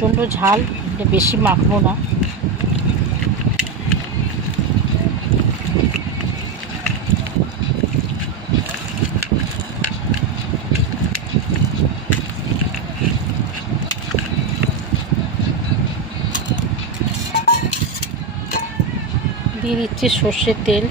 প্রচণ্ড ঝাল, এটা বেশি মাখবো না। দিয়ে দিচ্ছি সর্ষের তেল।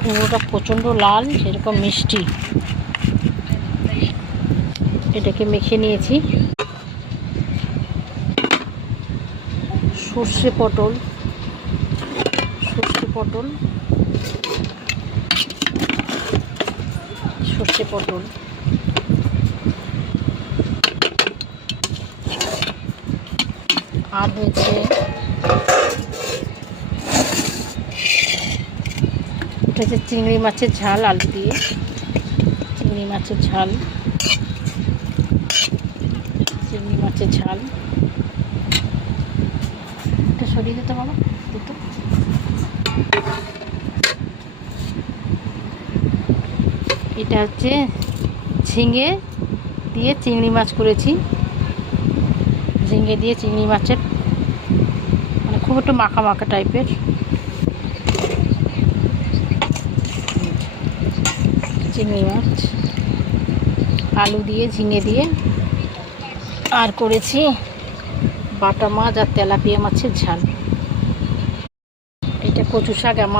কুমড়োটা প্রচণ্ড লাল, সেরকম মিষ্টি। এটাকে মেখে নিয়েছি। সর্ষে পটল, সর্ষে পটল, সর্ষে পটল, আর হয়েছে এটা হচ্ছে চিংড়ি মাছের ঝাল আলু দিয়ে, চিংড়ি মাছের ঝাল, চিংড়ি মাছের ঝাল। এটা সরিয়ে দিতে পারো দিত। এটা হচ্ছে ঝিঙে দিয়ে চিংড়ি মাছ করেছি। ঝিঙে দিয়ে চিংড়ি মাছের মানে খুব একটু মাখা মাখা টাইপের। চিংড়ি মাছ আলু দিয়ে ঝিঙে দিয়ে। আর করেছি বাটা মাছ আর তেলাপিয়া মাছের ঝাল। এটা কচু শাক আমার